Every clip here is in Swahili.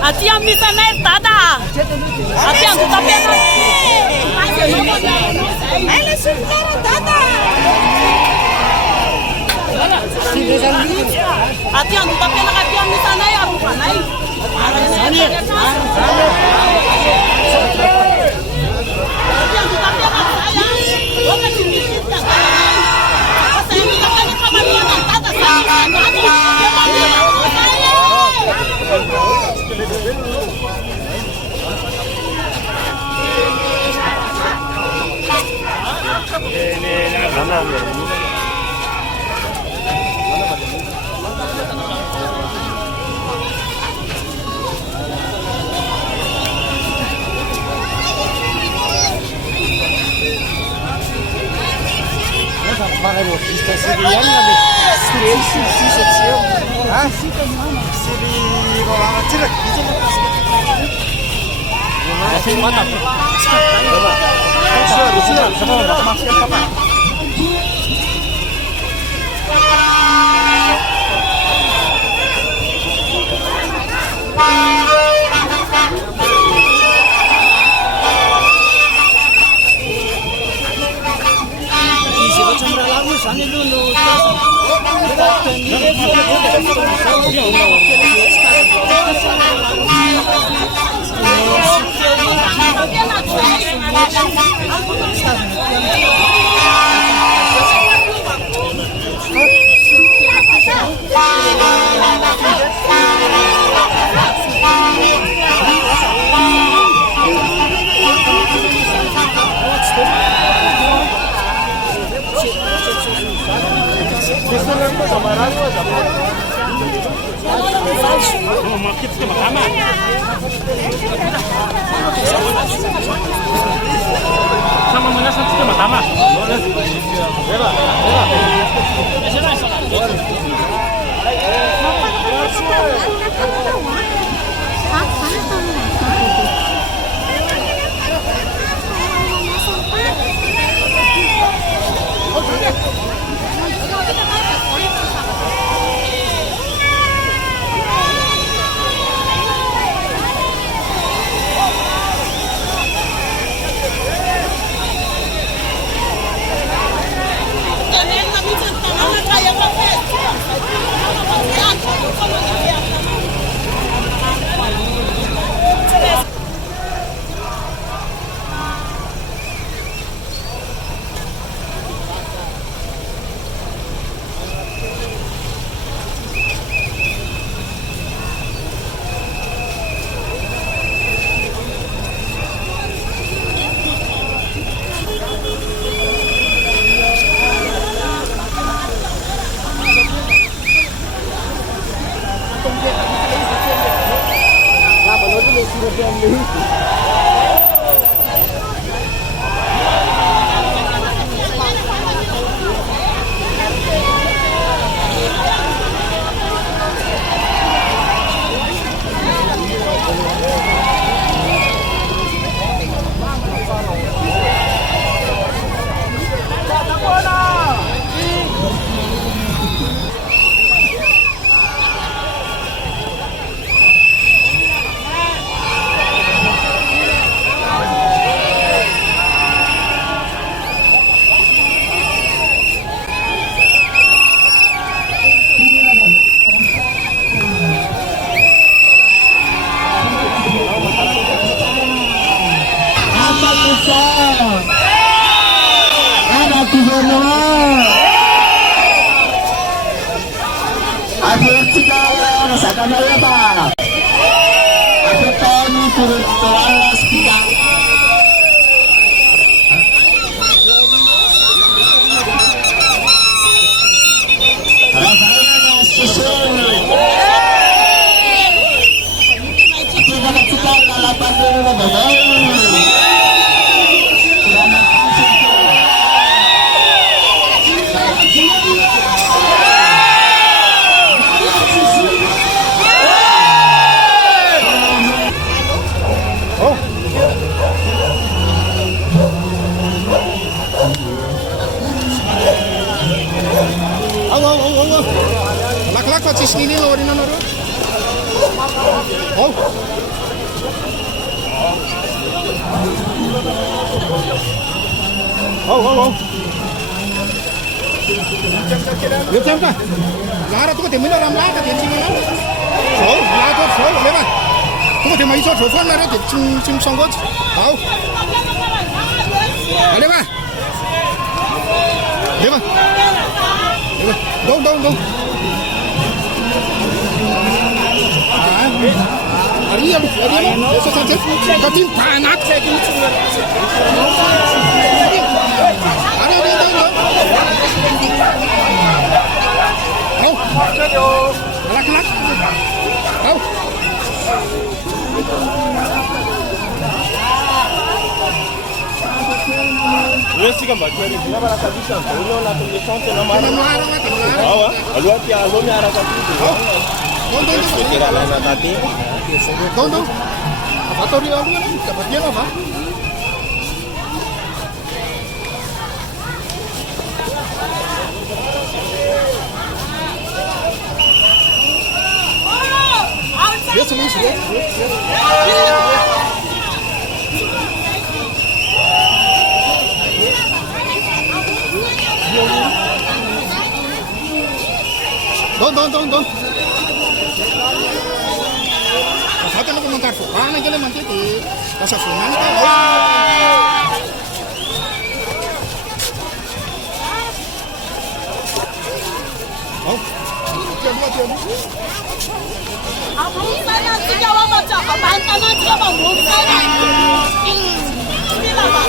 Atiang bisa naik tada. Atiang tu tapi nak. Ini sekarang tada. Atiang tu tapi nak atiang bisa naik aku kan naik. Atiang tu tapi nak saya. Orang sini kita kan. Saya kita kan kawan yang tada saya. Laklak cisni ni lori na noro. Oh. Oh. Lihat siapa? Lara tu ketemu orang Lara kat sini lah. Oh, Lara tu lewat. Tu ketemu isu telepon Lara tu cim songgot. Tahu? Lewat. Dong. Ari eso saja. Katim panak. Ada. Oh. Kelak. Oh. Wesiga majori kuna baraka kabisa. Unaona tumesonte na mara. Mara mara. Hawa, alwati alome haraka kitu. Don't. Kira na tati. Don't. Apa dia aku ni? Dapat dia apa? Dia semua sudah. Don't. Satu nak komentar sukan aja lah nanti di pasar Sunan kalau. Oh, dia. Apa saya tidak mau baca, apa antara dia mau saya. Tidak apa.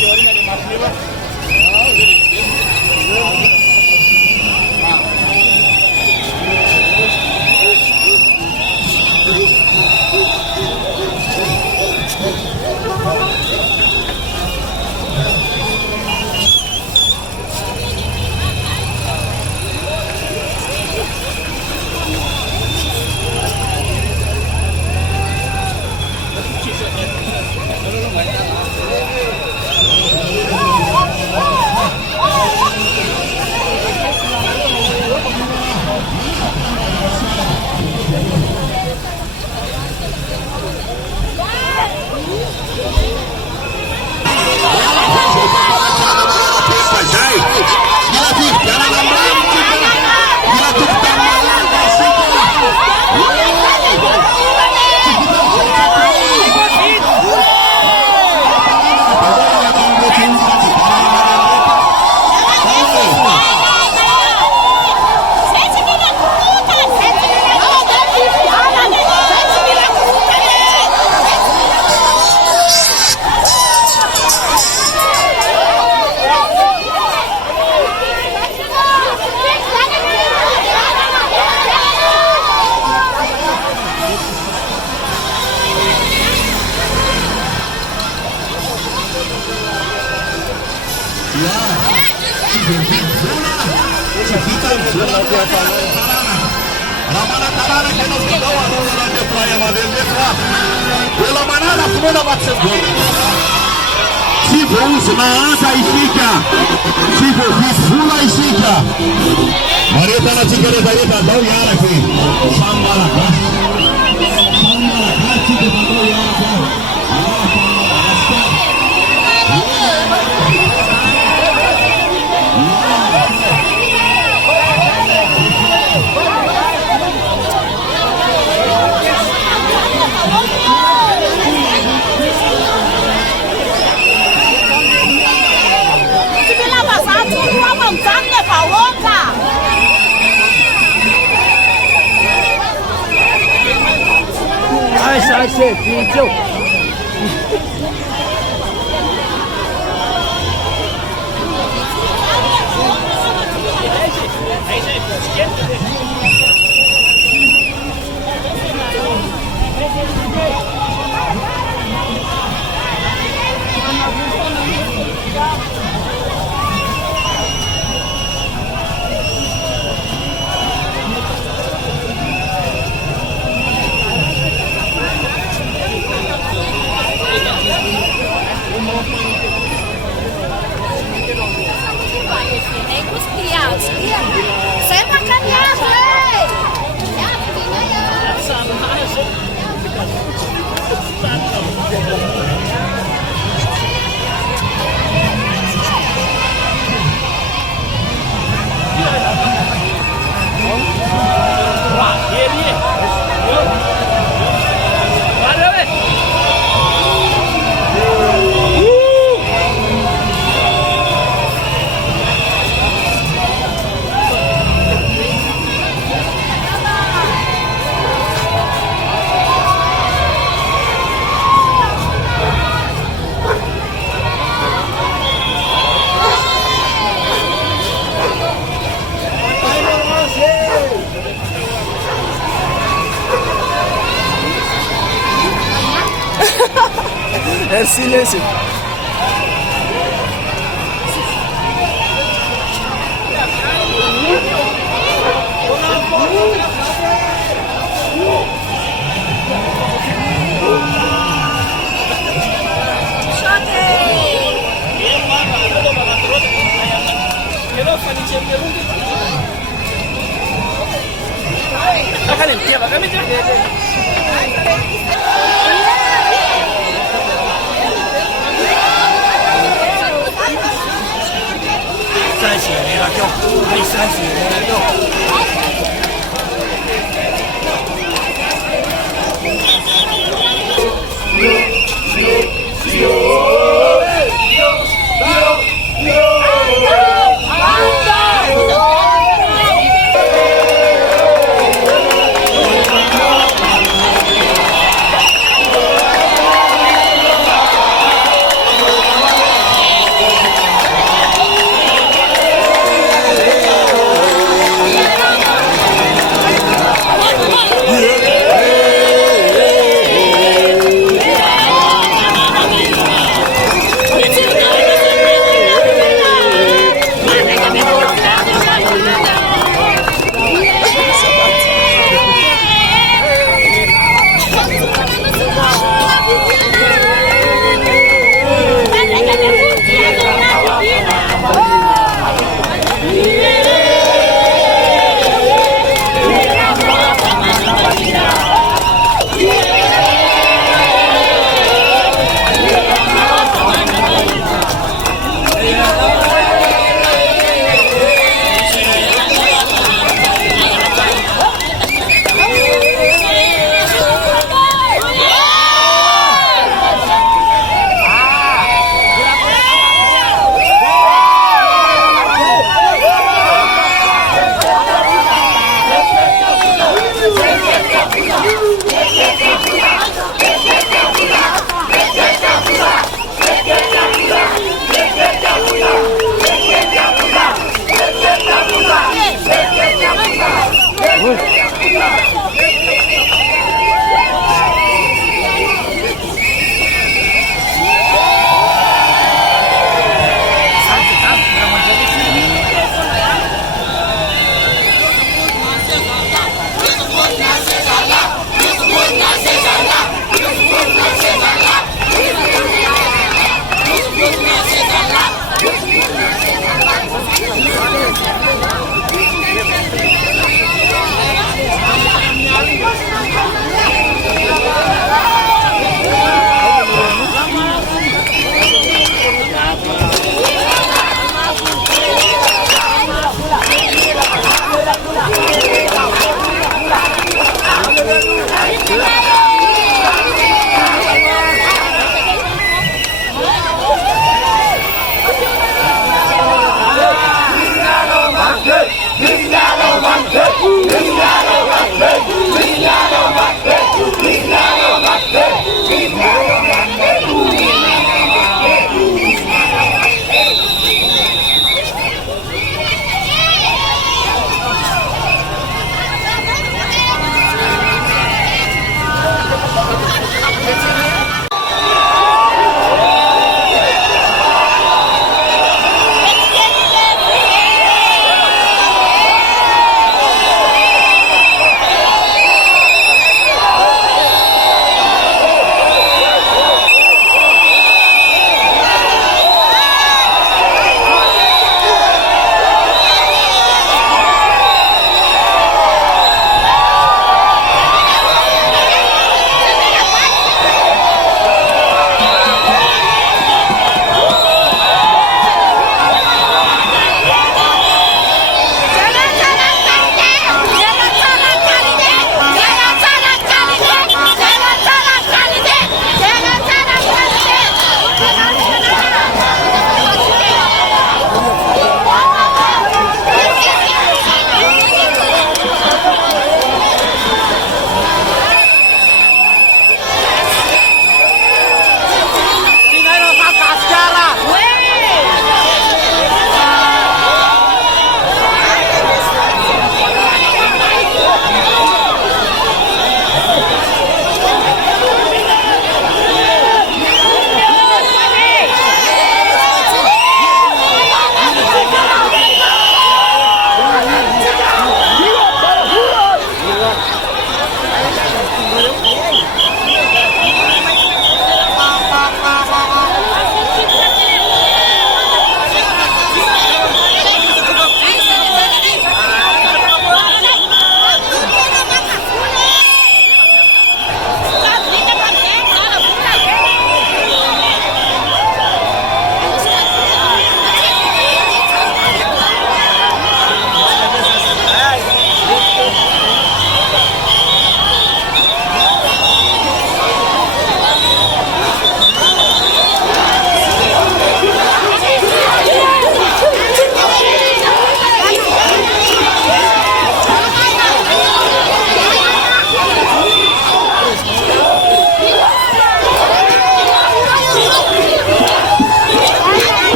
Teori na ni Mark Miller. Ramana Tarana que nos quedó a los de Playa Madel de Flap. De la manada, como la bate gol. Se for na asa e fica. Se for fula e fica. Marita na tigre da ida dá o yara aqui. Sambala cá. Sambala cá, tigre da o yara cá. Ai, chefinho. Senta caminhada, ei! É silêncio.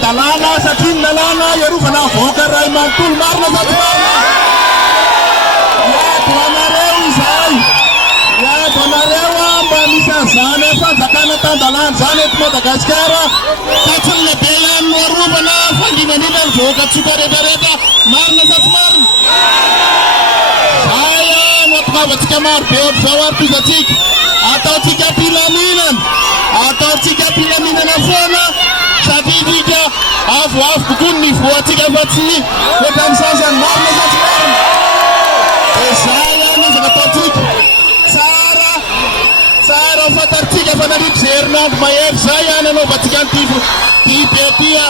Dalana sakin dalana yaru kana hokar rai mantul marna satwa Tandalan zany eto Madagasikara ka tsy ny lehibe ihany no arovana fandrinanina ny vahoaka tsoka rehetrarehetra marina sa tsy marina. Aya no ampinaovantsika maro be ohatr'izao ary tozatsika ataotsika mpilaminana foana satria dika avoavo kokoa ny voantsika fa tsy ohatran'ny sasany marina sa tsy marina. Zay ihany izy ataotsika tsara fantaritsika fa nariky zay herinandro mahery zay ihany anaovantsika ny be tia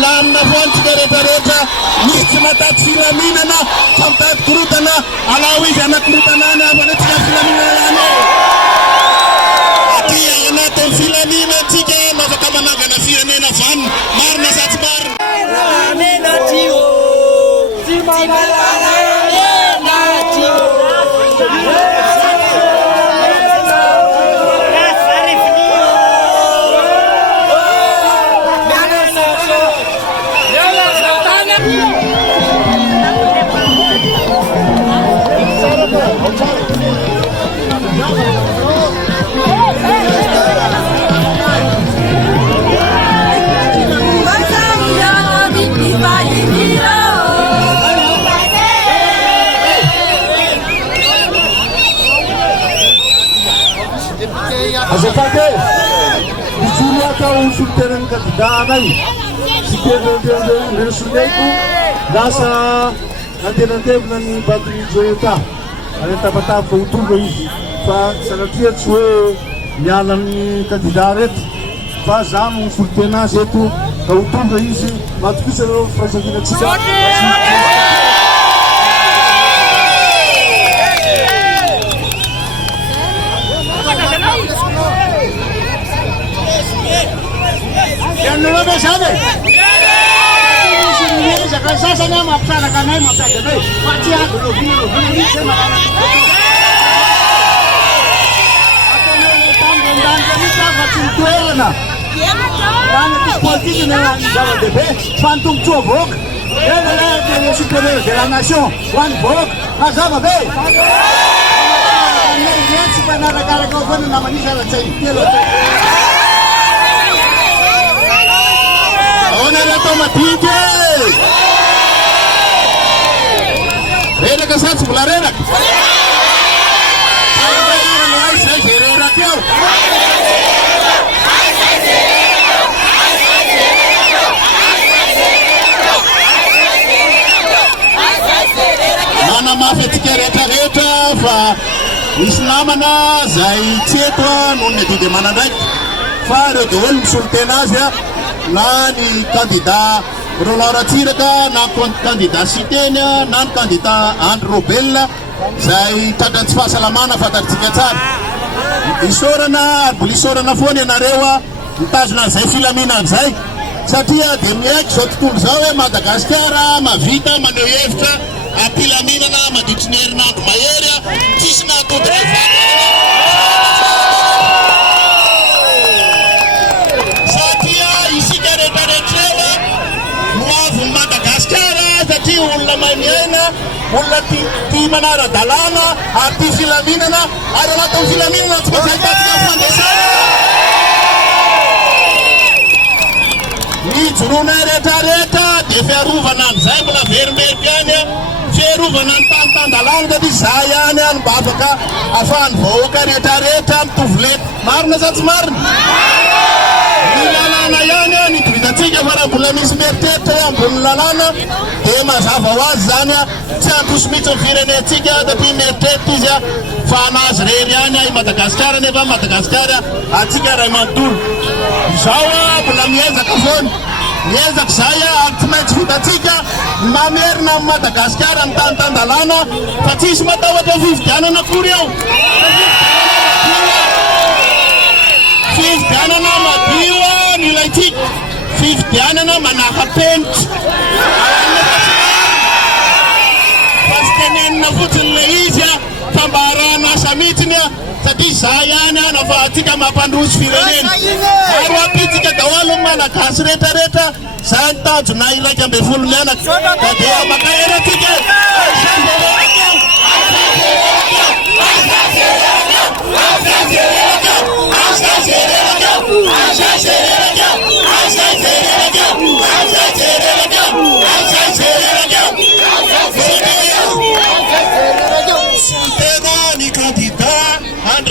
lamina foantsika rehetrarehetra misy tsy matady filaminana fa mitady korotana alao izy anakorotana any afanetsika filaminana any aty anatin'ny filaminantsika mafaka manangana firenena vanina marina sa tsy marina. Azafady mijoro atao solitenan'ny kandida anay sy tena soleko lasa antenantevina ny batterie Toyota any tapatapaka ho tonga izy fa sanatria tsy hoe miala amin'ny kandida reto fa za no solitena azy eto ka ho tonga izy matokosa reo firaisankinatsika. Sasanya mampisanaka anay mampiady anay fa tsy azo lovina mihitsy fa tsy mitoerana raha ty politique na zava-dehibe fa ny tombotsoa vahoaka ena le supérieur de la nation ho an'ny vahoaka mazava be tsy mpanarakaraka ao foana na manisy ara-tsainy telo ahoana le atao madiky renaka sa tsy mbola renaka zay zay reraka eo manamafy atsika rehetrarehetra fa misy namana zay tsy eto noho ny adidy manandraiky fa reo daholo misolo tena azy na ny candidat Roland Ratsiraka na candidat Siteny na ny candidat Andry Robel zay tratra tsy fahasalamana fantaritsika tsara isorana ary mbola isorana foana ianareo mitazona zay filamina zay satria dia miaiky zao tontolo zao hoe Madagasikara mavita maneho hevitra ampilaminana mandritry ny herinandro mahery tsisy nahatody olona mahay miaina olona tia manara-dalàna ary tia filaminana ary anatin'ny filaminana tsy maintsy ahitatsika fandresana mijoroana rehetrarehetra dia fiarovana an'izay mbola verimberika any fiarovana ny tanitandalàna satria za ihany any mba afaka ahafahany vahoaka rehetrarehetra mitovy lety marina sa tsy marina ny lalàna ihany ny itovizantsika fa raha mbola misy meritreritra ambony lalàna dia mazava ho azy zany tsy androso mihitsy ny firenentsika satria meritreritra izy fa anazy rery ihany i Madagasikara nefa Madagasikara atsika ray manontolo izao mbola miezaka foana miezaka zay ary tsy maintsy vitatsika mamerina amin'ny Madagasikara ny tanitandalàna fa tsisy matahotra fividianana akory eo fividianana madio ny ilaitsika fividianana manaka-penitra fa sy tenenina fotsiny le izy fa mba arahana asa mihitsiny satria za ihany nafa atsika mampandroso firenena ary apitsika daholo malagasy rehetrarehetra zay ny tanjona iraika ambin'ny folo mianaka da dia makahera atsika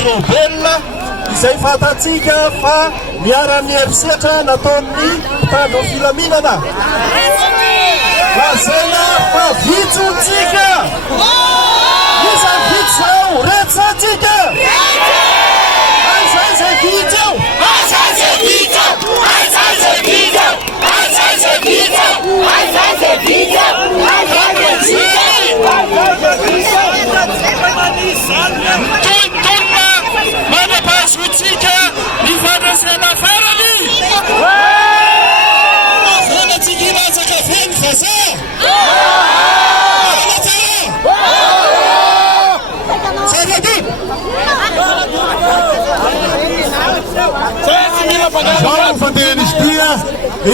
tiro velona izay fatatsika fa miara-mierisetra nataon'ny mpitandro filaminana lazana fa vitsotsika iza vitsy zao retsatsika aizay zay vitsy Tonna manapasitsika ny fandraisana farany afanatsika ilatsaka feny fasa zao fandehan'izy dia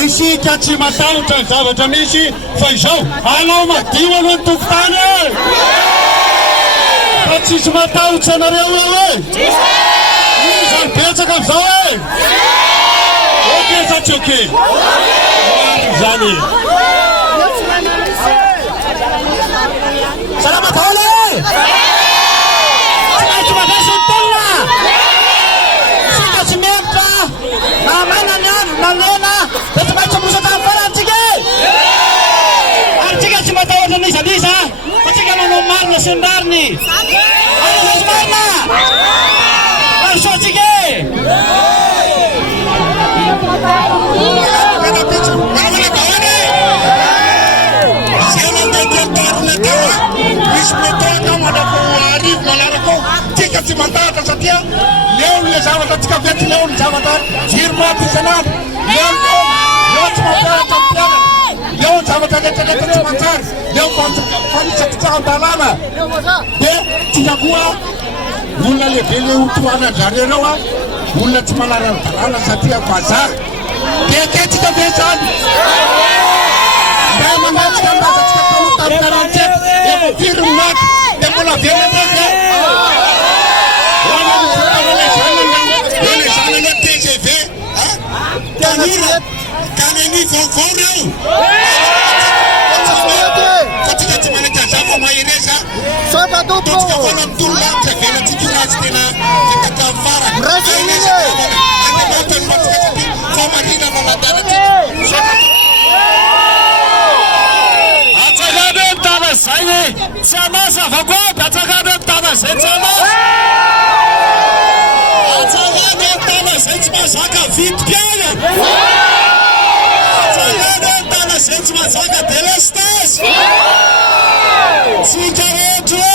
isika tsy matahotra ny zavatra misy fa izao anao madio aloha ny tokotany e fa tsisy matahotra anareo eo e iza betsaka am'izao e oke sa tsy oke zany salamatole tsy madasy ny tolona sika tsy mentra na maina ny andro na lena da tsy maintsy mosatra amin'ny farantsika ary tsika tsy matahotra nizaniza fa tsika manao marina sy ny rariny alasy marina arisoatsika misy metoaka manako arivo manarako tika tsy mandahatra satria leo le zavatra tsika vety leo ny zavatra jiromaty isanandro leo tsy mampiaratra ampianatra leo ny zavatra letraletra tsy manjary leo fanisakitsaham-dalana de tika koa olona lehibe le hotoanandrareo reo a olona tsy manara-dalana satria bazary de ketsika be zany da mandatsika mbazatsika tamotaminarantseto fironaky de mbola velanaky le zanana TGV tanora kaneny vaovao reo fa tsika tsy manaka zava mahereza totsika foana mitololatra velatsika ratsy tena vitaka fara andematany matsika satria fa marina manadanatsika zay tsy anasa avakoa atsakany tana zay tsy anasa atsakany tana zay tsy mazaka vity-piana atsakany tana zay tsy mazaka delestas tsika rehetra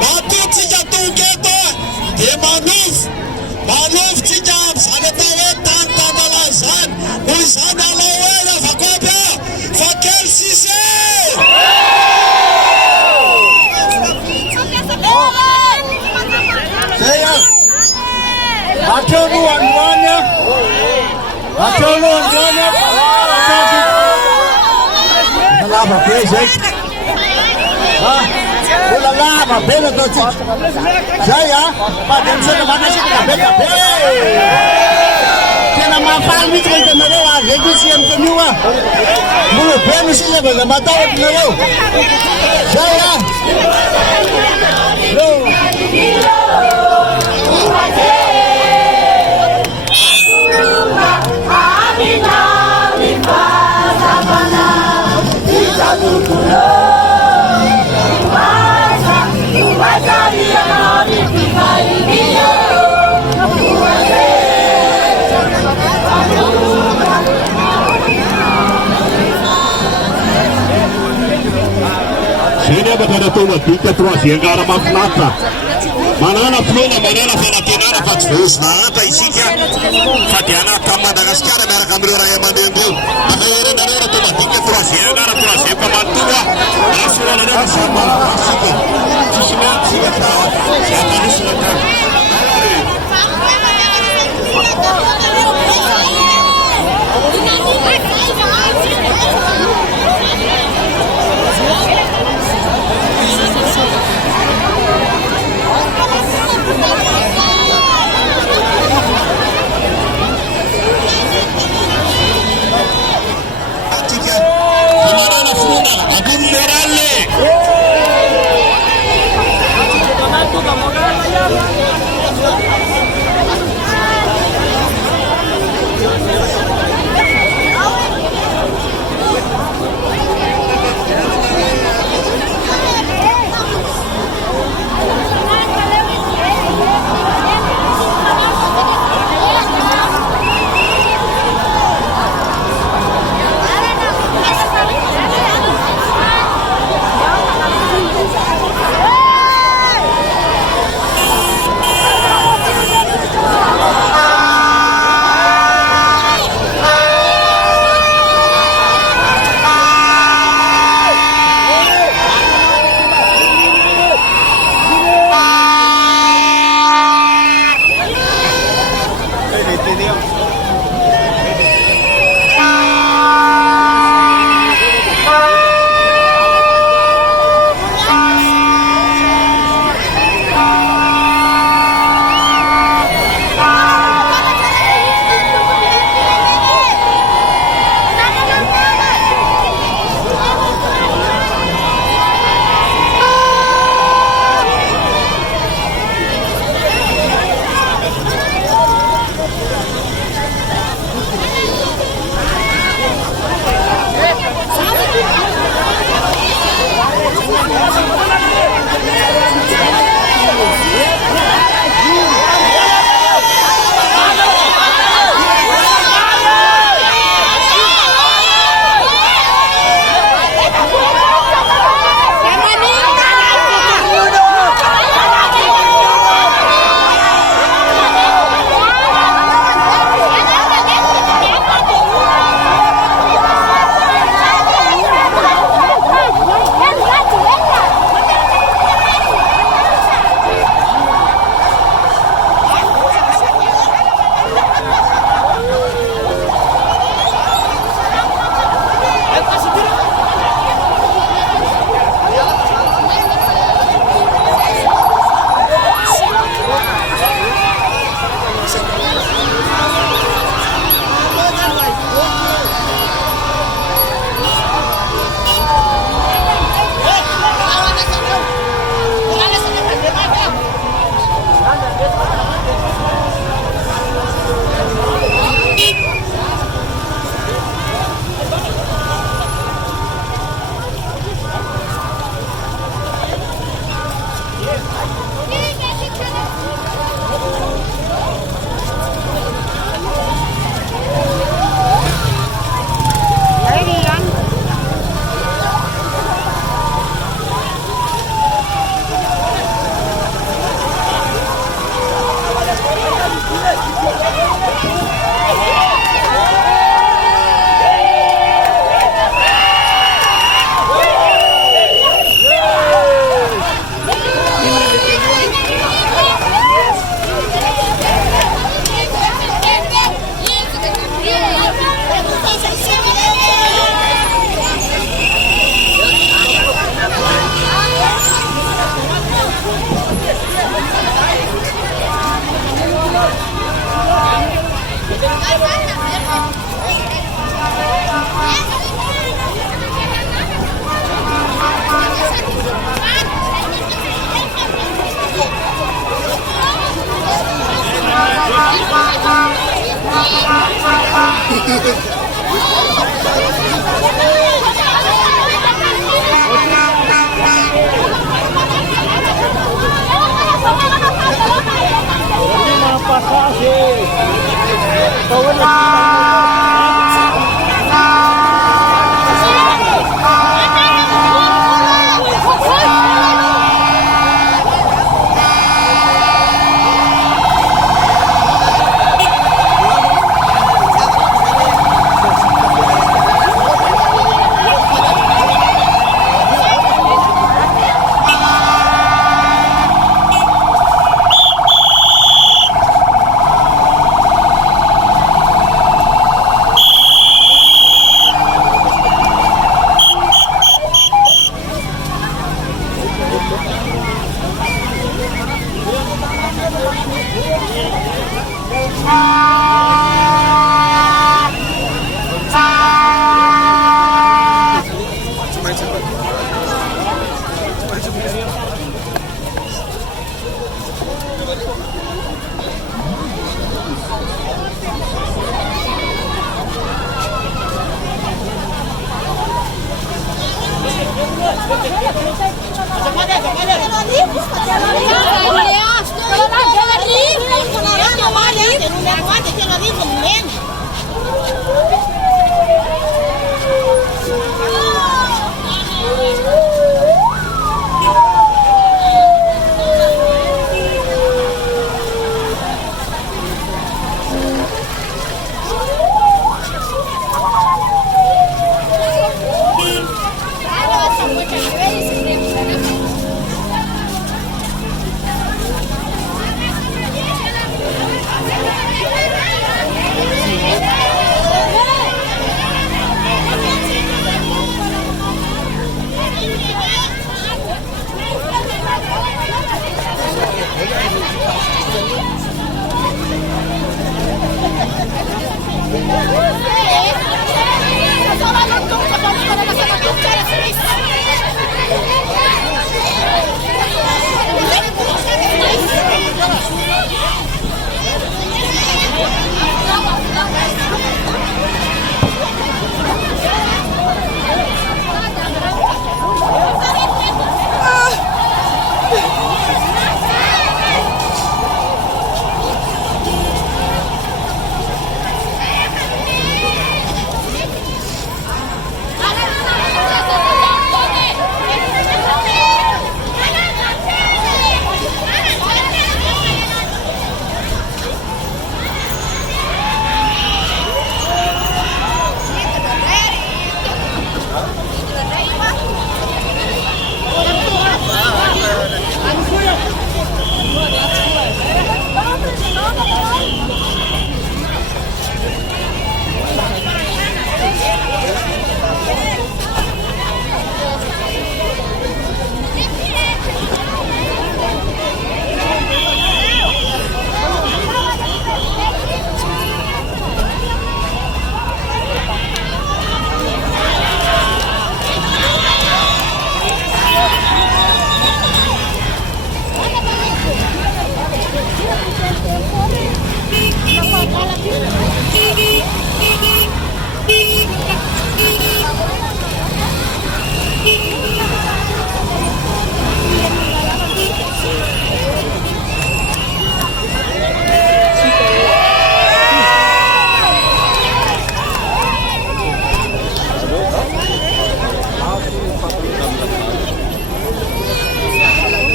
matotsika tongeto de manofo tsika zany atao hoe tantanala zany noho izany alao hoe avakoa fa kely sise Atolo androanya lava be zay ola lava be na atao tsika zay a mademsena manasika be tena mafaly mihitsy ka hitanareo azy zay misy amtan'io a molo be misy izy avaza matahotra nareo zay a Bakana tona dika troisième gara mafinatra manana fiona manana fanatenana fa tsy voasina ata isika fa dia anaty tamin'ny Madagasikara miaraka amin'ireo raha aman'ireo afaherenareo tona dika troisième gara troisième fa manotonga rasoranareo samy malagasika tsisy maintsika fa atanisina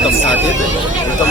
Tầm xa thiết rồi, tầm